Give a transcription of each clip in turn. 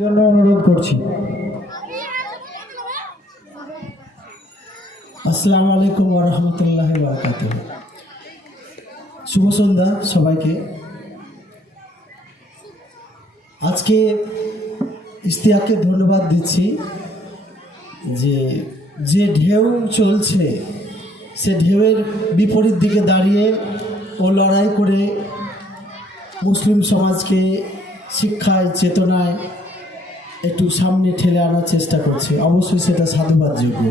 জন্য অনুরোধ করছি। আসসালামু আলাইকুম রহমতুল্লাহ বারকাত শুভ সন্ধ্যা সবাইকে। আজকে ইস্তিয়াককে ধন্যবাদ দিচ্ছি যে যে ঢেউ চলছে, সে ঢেউয়ের বিপরীত দিকে দাঁড়িয়ে ও লড়াই করে মুসলিম সমাজকে শিক্ষায়, চেতনায় একটু সামনে ঠেলে আনার চেষ্টা করছে। অবশ্যই সেটা সাধুবাদযোগ্য।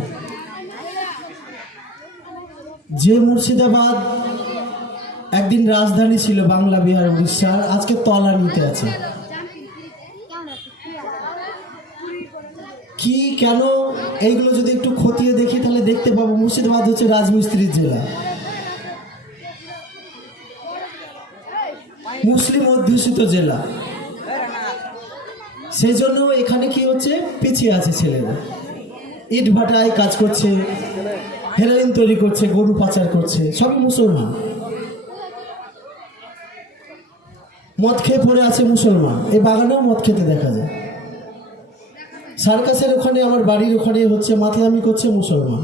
যে মুর্শিদাবাদ একদিন রাজধানী ছিল বাংলা, বিহার, উড়িষ্যার, আজকে তলানিতে আছে। কি, কেন? এইগুলো যদি একটু খতিয়ে দেখি, তাহলে দেখতে পাবো মুর্শিদাবাদ হচ্ছে রাজমিস্ত্রির জেলা। মুসলিম অধ্যুষিত জেলা। সেই জন্য এখানে কি হচ্ছে? পিছিয়ে আছে ছেলেরা। ইট ভাটায় কাজ করছে হেরোইন তৈরি করছে, গরু পাচার করছে, সবই মুসলমান। মদ খেয়ে পড়ে আছে মুসলমান। এই বাগানেও মদ খেতে দেখা যায়। সার্কাসের ওখানে, আমার বাড়ির ওখানে হচ্ছে, মাথায়ামি করছে মুসলমান।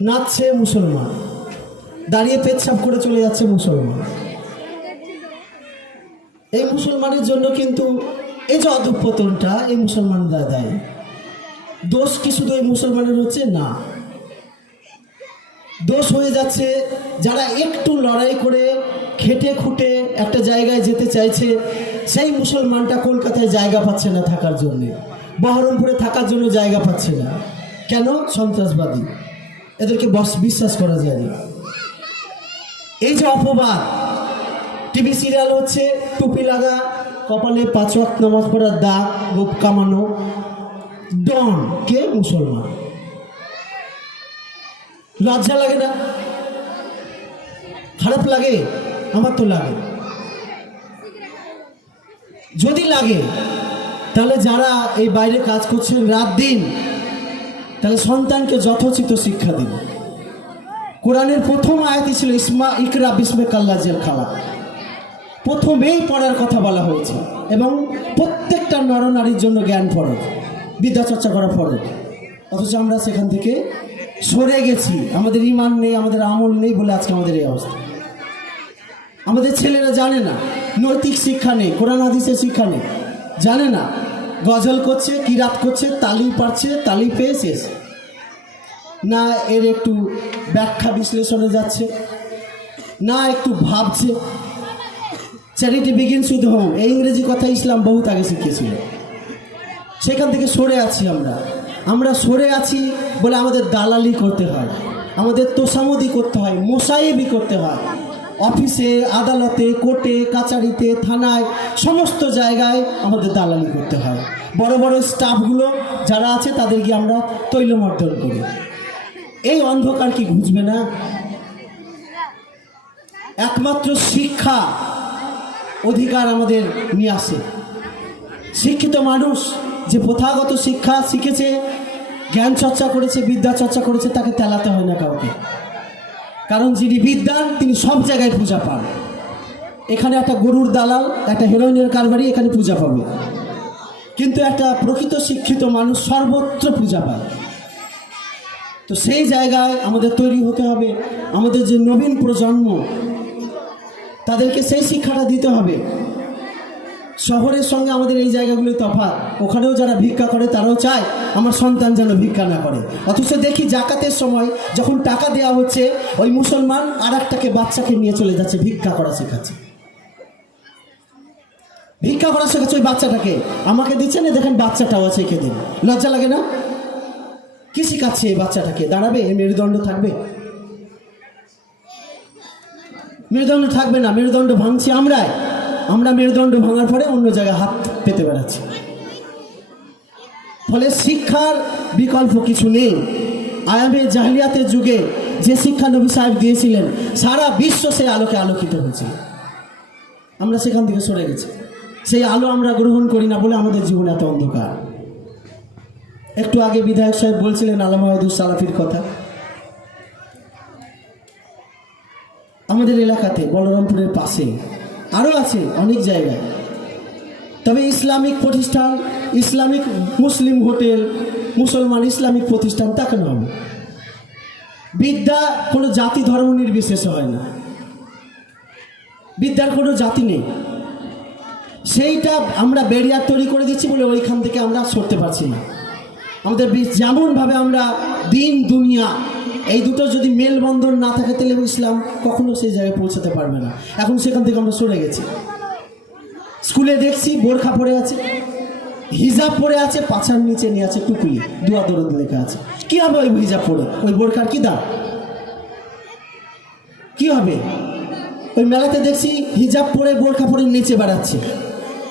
নাচছে মুসলমান। দাঁড়িয়ে পেচ্ছাপ করে চলে যাচ্ছে মুসলমান। এই মুসলমানের জন্য কিন্তু এই যে অধঃপতনটা এই মুসলমানরা দেয় দোষ কি শুধু এই মুসলমানের হচ্ছে না। দোষ হয়ে যাচ্ছে যারা একটু লড়াই করে খেটে খুঁটে একটা জায়গায় যেতে চাইছে, সেই মুসলমানটা কলকাতায় জায়গা পাচ্ছে না থাকার জন্য। বহরমপুরে থাকার জন্য জায়গা পাচ্ছে না। কেন? সন্ত্রাসবাদী। এদেরকে বস বিশ্বাস করা যায় না। এই যে অপবাদ, টিভি সিরিয়াল হচ্ছে টুপি লাগা কপালে পাঁচ ওয়াক্ত নামাজ পড়ার দাগ, রূপ কামানো, ডন। কে মুসলমান? লজ্জা লাগে না? খারাপ লাগে? আমার তো লাগে। যদি লাগে, তাহলে যারা এই বাইরে কাজ করছেন রাত দিন, তাহলে সন্তানকে যথোচিত শিক্ষা দিন। কোরআনের প্রথম আয়াতই ছিল, ইসমা ইকরা বিসমে কাল্লা জেল খালা প্রথমেই পড়ার কথা বলা হয়েছে এবং প্রত্যেকটা নরনারীর জন্য জ্ঞান ফরজ বিদ্যা চর্চা করা ফরজ। অথচ আমরা সেখান থেকে সরে গেছি। আমাদের ইমান নেই, আমাদের আমল নেই বলে আজকে আমাদের এই অবস্থা। আমাদের ছেলেরা জানে না, নৈতিক শিক্ষা নেই, কোরআন হাদিসের শিক্ষা নেই। জানে না, গজল করছে কিরাত করছে, তালি পারছে তালি পেয়ে শেষ। না এর একটু ব্যাখ্যা বিশ্লেষণে যাচ্ছে, না একটু ভাবছে। চ্যারিটি বিগিন উইথ হোম এই ইংরেজি কথা ইসলাম বহুত আগে শিখিয়েছিল। সেখান থেকে সরে আছি আমরা। আমরা সরে আছি বলে আমাদের দালালি করতে হয়। আমাদের তোষামদি করতে হয়, মোসাইবি করতে হয়। অফিসে, আদালতে, কোর্টে, কাচারিতে, থানায়, সমস্ত জায়গায় আমাদের দালালি করতে হয়। বড় বড় স্টাফগুলো যারা আছে তাদেরকে আমরা তৈলমর্দন করি। এই অন্ধকার কি ঘুচবে না? একমাত্র শিক্ষা অধিকার আমাদের নিয়ে আসে। শিক্ষিত মানুষ যে প্রথাগত শিক্ষা শিখেছে, জ্ঞান চর্চা করেছে, বিদ্যা চর্চা করেছে, তাকে তেলাতে হয় না কাউকে। কারণ যিনি বিদ্যান, তিনি সব জায়গায় পূজা পান। এখানে একটা গরুর দালাল, একটা হেরোইনের কারবারি এখানে পূজা পাবে। কিন্তু একটা প্রকৃত শিক্ষিত মানুষ সর্বত্র পূজা পায়। তো সেই জায়গায় আমাদের তৈরি হতে হবে। আমাদের যে নবীন প্রজন্ম তাদেরকে সেই শিক্ষাটা দিতে হবে। শহরের সঙ্গে আমাদের এই জায়গাগুলি তফাৎ। ওখানেও যারা ভিক্ষা করে, তারাও চায় আমার সন্তান যেন ভিক্ষা না করে। অথচ দেখি জাকাতের সময় যখন টাকা দেওয়া হচ্ছে, ওই মুসলমান আর একটাকে বাচ্চাকে নিয়ে চলে যাচ্ছে, ভিক্ষা করা শেখাচ্ছে। ভিক্ষা করা শেখাচ্ছে ওই বাচ্চাটাকে। আমাকে দিচ্ছে না, দেখেন বাচ্চাটাও আছে একে দিন। লজ্জা লাগে না? কি শেখাচ্ছে এই বাচ্চাটাকে? দাঁড়াবে? মেরুদণ্ড থাকবে? মেরুদণ্ড থাকবে না, মেরুদণ্ড ভাঙছি আমরাই। আমরা মেরুদণ্ড ভাঙার পরে অন্য জায়গায় হাত পেতে বেড়াচ্ছি। ফলে শিক্ষার বিকল্প কিছু নেই। আয়ামে জাহলিয়াতের যুগে যে শিক্ষা নবী সাহেব দিয়েছিলেন, সারা বিশ্ব সেই আলোকে আলোকিত হয়েছে। আমরা সেখান থেকে সরে গেছি। সেই আলো আমরা গ্রহণ করি না বলে আমাদের জীবন এত অন্ধকার। একটু আগে বিধায়ক সাহেব বলছিলেন আলামায়দুল সালাফির কথা। আমাদের এলাকাতে বলরামপুরের পাশে আরও আছে অনেক জায়গায়। তবে ইসলামিক প্রতিষ্ঠান, ইসলামিক মুসলিম হোটেল, মুসলমান ইসলামিক প্রতিষ্ঠান তা কেন হবে? বিদ্যা কোনো জাতি ধর্ম নির্বিশেষে হয় না। বিদ্যার কোনো জাতি নেই। সেইটা আমরা বেরিয়ার তৈরি করে দিচ্ছি বলে ওইখান থেকে আমরা সরতে পারছি না। আমাদের যেমনভাবে আমরা দিন, দুনিয়া এই দুটো যদি মেলবন্ধন না থাকে তাহলে ইসলাম কখনো সেই জায়গায় পৌঁছাতে পারবে না। এখন সেখান থেকে আমরা সরে গেছি। স্কুলে দেখছি, বোরখা পরে আছে, হিজাব পরে আছে, পাছার নিচে নিয়ে আছে টুকুলি, দুয়া দরদ লেখা আছে। কি হবে ওই হিজাব পরে? ওই বোরখার কি দাম? কি হবে? ওই মেলাতে দেখছি হিজাব পরে, বোরখা পরে নিচে বেড়াচ্ছে।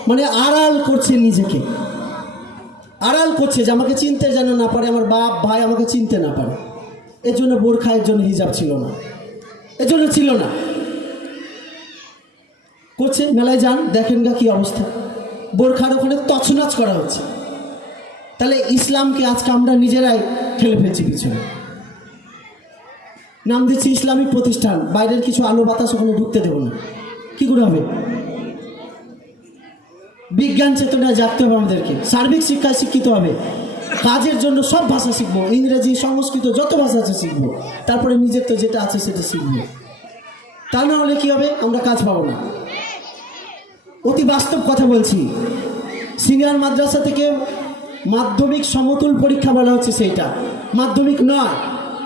মানে আড়াল করছে নিজেকে। আড়াল করছে যে আমাকে চিনতে যেন না পারে, আমার বাপ, ভাই আমাকে চিনতে না পারে। এর জন্য বোরখা এর জন্য হিজাব ছিল না। এর জন্য ছিল না। করছে, মেলায় যান, দেখেন গা কি অবস্থা। বোরখার ওখানে তছনাচ করা হচ্ছে। তাহলে ইসলামকে আজকে আমরা নিজেরাই ঠেলে ফেলছি পিছনে। নাম দিচ্ছি ইসলামিক প্রতিষ্ঠান। বাইরের কিছু আলো বাতাস ওখানে ঢুকতে দেবো না। কি করে হবে? বিজ্ঞান চেতনায় জাগতে হবে আমাদেরকে। সার্বিক শিক্ষায় শিক্ষিত হবে। কাজের জন্য সব ভাষা শিখব। ইংরেজি, সংস্কৃত, যত ভাষা আছে শিখব। তারপরে নিজের তো যেটা আছে সেটা শিখব। তা না হলে কি হবে? আমরা কাজ পাবো না। অতি বাস্তব কথা বলছি। সিনিয়র মাদ্রাসা থেকে মাধ্যমিক সমতুল পরীক্ষা বলা হচ্ছে সেইটা। মাধ্যমিক নয়,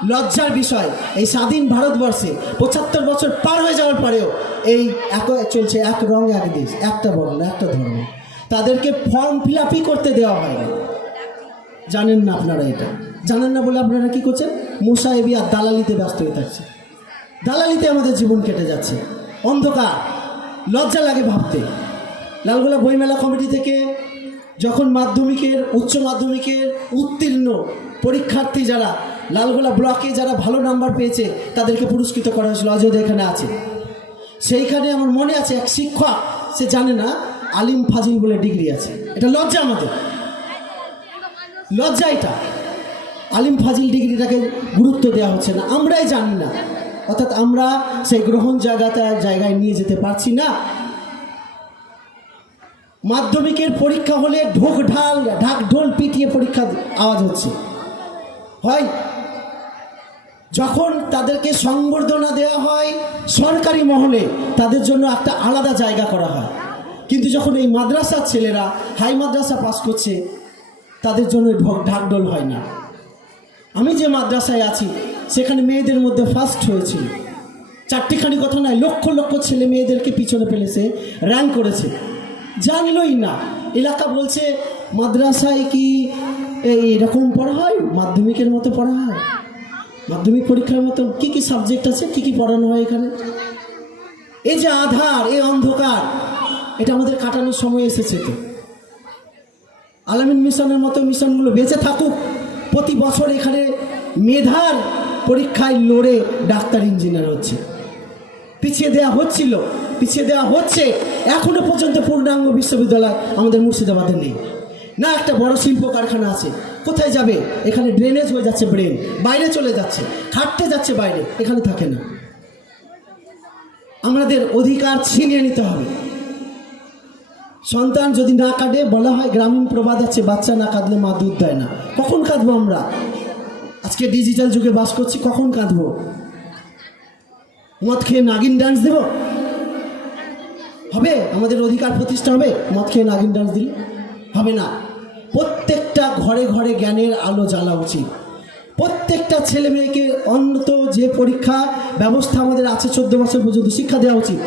লজ্জার বিষয়। এই স্বাধীন ভারতবর্ষে পঁচাত্তর বছর পার হয়ে যাওয়ার পরেও এই এক চলছে এক রং এক দেশ। একটা বর্ণ, একটা ধর্ম। তাদেরকে ফর্ম ফিল করতে দেওয়া হয় না জানেন না আপনারা এটা। জানেন না বলে আপনারা কি করছেন? মুসাহেবি আর দালালিতে ব্যস্ত হয়ে থাকছে দালালিতে আমাদের জীবন কেটে যাচ্ছে। অন্ধকার, লজ্জা লাগে ভাবতে। লালগোলা বইমেলা কমিটি থেকে যখন মাধ্যমিকের, উচ্চ মাধ্যমিকের উত্তীর্ণ পরীক্ষার্থী যারা, লালগোলা ব্লকে যারা ভালো নাম্বার পেয়েছে, তাদেরকে পুরস্কৃত করা হয়েছিল। অযোধ্যা এখানে আছে। সেইখানে আমার মনে আছে এক শিক্ষক, সে জানে না, আলিম ফাজিল বলে ডিগ্রি আছে। এটা লজ্জা আমাদের। লজ্জা এটা। আলিম ফাজিল ডিগ্রিটাকে গুরুত্ব দেওয়া হচ্ছে না। আমরাই জানি না। অর্থাৎ আমরা সেই গ্রহণ জায়গাটা জায়গায় নিয়ে যেতে পারছি না। মাধ্যমিকের পরীক্ষা হলে ঢোক ঢাল, ঢাক ঢোল পিটিয়ে পরীক্ষা আওয়াজ হচ্ছে। হয়? যখন তাদেরকে সংবর্ধনা দেওয়া হয় সরকারি মহলে, তাদের জন্য একটা আলাদা জায়গা করা হয়। কিন্তু যখন এই মাদ্রাসার ছেলেরা হাই মাদ্রাসা পাস করছে তাদের জন্য ঢোক ঢাকঢোল হয় না। আমি যে মাদ্রাসায় আছি, সেখানে মেয়েদের মধ্যে ফার্স্ট হয়েছিল চারটিখানি কথা নয়, লক্ষ লক্ষ ছেলে মেয়েদেরকে পিছনে ফেলেছে র্যাঙ্ক করেছে। জানলই না। এলাকা বলছে, মাদ্রাসায় কি এই এরকম পড়া হয়? মাধ্যমিকের মতো পড়া হয়? মাধ্যমিক পরীক্ষার মতো কি কি সাবজেক্ট আছে? কি কি পড়ানো হয় এখানে? এই যে আধার, এই অন্ধকার, এটা আমাদের কাটানোর সময় এসেছে তো। আলামিন মিশনের মতো মিশনগুলো বেঁচে থাকুক। প্রতি বছর এখানে মেধার পরীক্ষায় লড়ে ডাক্তার, ইঞ্জিনিয়ার হচ্ছে। পিছিয়ে দেওয়া হচ্ছিল, পিছিয়ে দেওয়া হচ্ছে। এখনও পর্যন্ত পূর্ণাঙ্গ বিশ্ববিদ্যালয় আমাদের মুর্শিদাবাদে নেই। না, একটা বড় শিল্প কারখানা আছে। কোথায় যাবে? এখানে ড্রেনেজ হয়ে যাচ্ছে ব্রেন বাইরে চলে যাচ্ছে। খাটতে যাচ্ছে বাইরে। এখানে থাকে না। আমাদের অধিকার ছিনিয়ে নিতে হবে। সন্তান যদি না কাটে বলা হয় গ্রামীণ প্রবাদ আছে বাচ্চা না কাঁদলে মা দুধ দেয় না। কখন কাঁদবো আমরা? আজকে ডিজিটাল যুগে বাস করছি, কখন কাঁদবো? মদ খেয়ে নাগিন ডান্স দেব? হবে? আমাদের অধিকার প্রতিষ্ঠা হবে? মদ খেয়ে নাগিন ডান্স দিলে? হবে না। প্রত্যেকটা ঘরে ঘরে জ্ঞানের আলো জ্বালা উচিত। প্রত্যেকটা ছেলে মেয়েকে অন্তত যে পরীক্ষা, ব্যবস্থা আমাদের আছে চোদ্দ বছর পর্যন্ত শিক্ষা দেওয়া উচিত।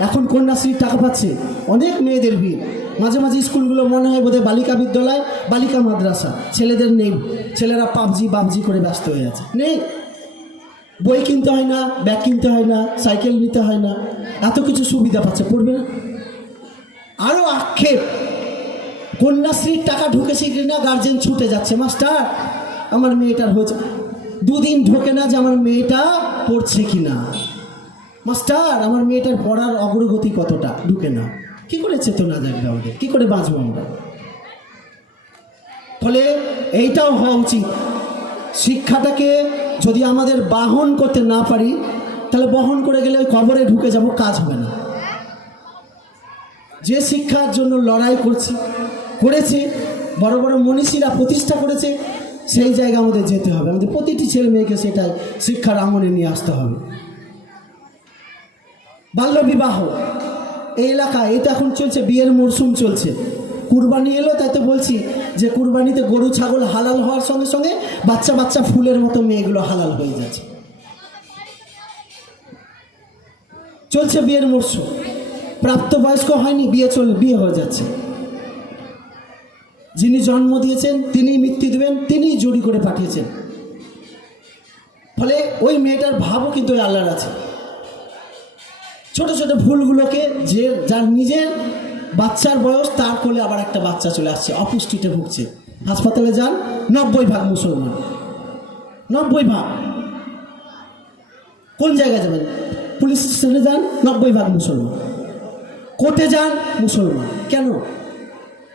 এখন কন্যাশ্রীর টাকা পাচ্ছে। অনেক মেয়েদের ভিড়। মাঝে মাঝে স্কুলগুলো মনে হয় বোধহয় বালিকা বিদ্যালয়, বালিকা মাদ্রাসা। ছেলেদের নেই। ছেলেরা পাবজি বাবজি করে ব্যস্ত হয়ে আছে। নেই। বই কিনতে হয় না, ব্যাগ কিনতে হয় না, সাইকেল নিতে হয় না। এত কিছু সুবিধা পাচ্ছে। পড়বে না। আরও আক্ষেপ। কন্যাশ্রীর টাকা ঢুকেছে কিনা গার্জেন ছুটে যাচ্ছে। মাস্টার, আমার মেয়েটার হয়েছে। দুদিন ঢোকে না যে আমার মেয়েটা পড়ছে কিনা। মাস্টার, আমার মেয়েটার পড়ার অগ্রগতি কতটা? ঢুকে না। কি করে চেতনা জাগবে আমাদের? কি করে বাঁচবো আমরা? ফলে এইটাও হওয়া উচিত। শিক্ষাটাকে যদি আমাদের বাহন করতে না পারি, তাহলে বহন করে গেলে ওই কবরে ঢুকে যাব, কাজ হবে না। যে শিক্ষার জন্য লড়াই করছি, করেছে, বড় বড় মনীষীরা প্রতিষ্ঠা করেছে, সেই জায়গা আমাদের যেতে হবে। আমাদের প্রতিটি ছেলে মেয়েকে সেটা শিক্ষার আমলে নিয়ে আসতে হবে। বাল্যবিবাহ এই এলাকায় এটা এখন চলছে, বিয়ের মরশুম চলছে। কুরবানি এলো, তাই তো বলছি যে কুরবানিতে গরু, ছাগল হালাল হওয়ার সঙ্গে সঙ্গে বাচ্চা বাচ্চা ফুলের মতো মেয়েগুলো হালাল হয়ে যাচ্ছে। চলছে বিয়ের মরশুম প্রাপ্তবয়স্ক হয়নি, বিয়ে চল, বিয়ে হয়ে যাচ্ছে। যিনি জন্ম দিয়েছেন তিনি মৃত্যু দেবেন তিনি জুড়ি করে পাঠিয়েছেন। ফলে ওই মেয়েটার ভাবও কিন্তু আল্লাহর আছে। ছোট ছোট ভুলগুলোকে যে যার নিজের বাচ্চার বয়স, তার কোলে আবার একটা বাচ্চা চলে আসছে, অপুষ্টিতে ভুগছে। হাসপাতালে যান, নব্বই ভাগ মুসলমান। নব্বই ভাগ। কোন জায়গায় যাবেন? পুলিশ স্টেশনে যান, নব্বই ভাগ মুসলমান। কোর্টে যান, মুসলমান। কেন?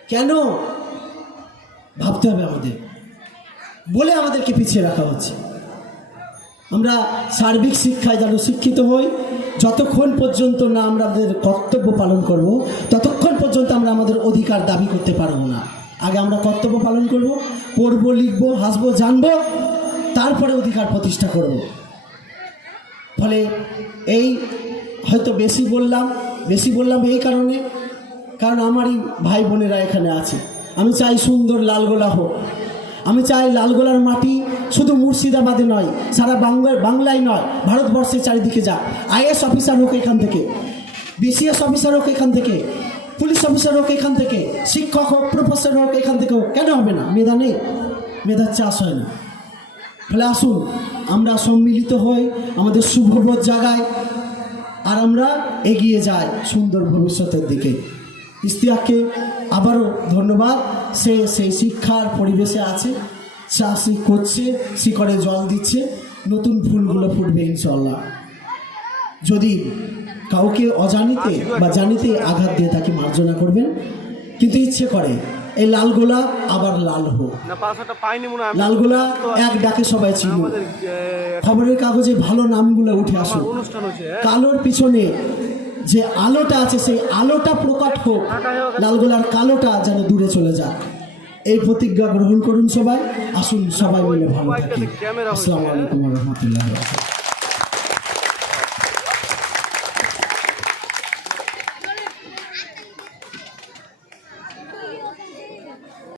কেন? ভাবতে হবে আমাদের। বলে আমাদেরকে পিছিয়ে রাখা হচ্ছে। আমরা সার্বিক শিক্ষায় যেন শিক্ষিত হই যতক্ষণ পর্যন্ত না আমরা আমাদের কর্তব্য পালন করব, ততক্ষণ পর্যন্ত আমরা আমাদের অধিকার দাবি করতে পারব না। আগে আমরা কর্তব্য পালন করব, পড়ব, লিখব, হাসব, জানব, তারপরে অধিকার প্রতিষ্ঠা করব। ফলে এই হয়তো বেশি বললাম বেশি বললাম এই কারণে, কারণ আমারই ভাই বোনেরা এখানে আছে। আমি চাই সুন্দর লালগোলা হোক। আমি চাই লালগোলার মাটি শুধু মুর্শিদাবাদে নয়, সারা বাংলার বাংলায় নয়, ভারতবর্ষের চারিদিকে যাক। আইএস অফিসার হোক এখান থেকে, বিসিএস অফিসার হোক এখান থেকে, পুলিশ অফিসার হোক এখান থেকে, শিক্ষক হোক, প্রফেসর হোক এখান থেকে হোক, কেন হবে না? মেধা নেই মেধার চাষ হয় না। ফলে আসুন, আমরা সম্মিলিত হই, আমাদের শুভবোধ জাগায়, আর আমরা এগিয়ে যাই সুন্দর ভবিষ্যতের দিকে। ইস্তিয়াককে আবারও ধন্যবাদ। সে সেই শিক্ষার পরিবেশে আছে চাষি করছে শিকড়ে জল দিচ্ছে নতুন ফুলগুলো ফুটবে ইনশাল্লাহ যদি কাউকে অজানিতে বা জানিতে আঘাত দিয়ে তাকে মার্জনা করবেন কিন্তু ইচ্ছে করে এই লাল গোলা আবার লাল হোক। লাল লালগোলা এক ডাকে সবাই ছিল খবরের কাগজে ভালো নামগুলো উঠে আসুক। হ্যাঁ? কালোর পিছনে যে আলোটা আছে, সেই আলোটা প্রকট হোক, লালগোলার কালোটা যেন দূরে চলে যায় এই প্রতিজ্ঞা গ্রহণ করুন সবাই, আসুন সবাই মিলে ভালো থাকি আসসালামু আলাইকুম রহমতুল্লাহ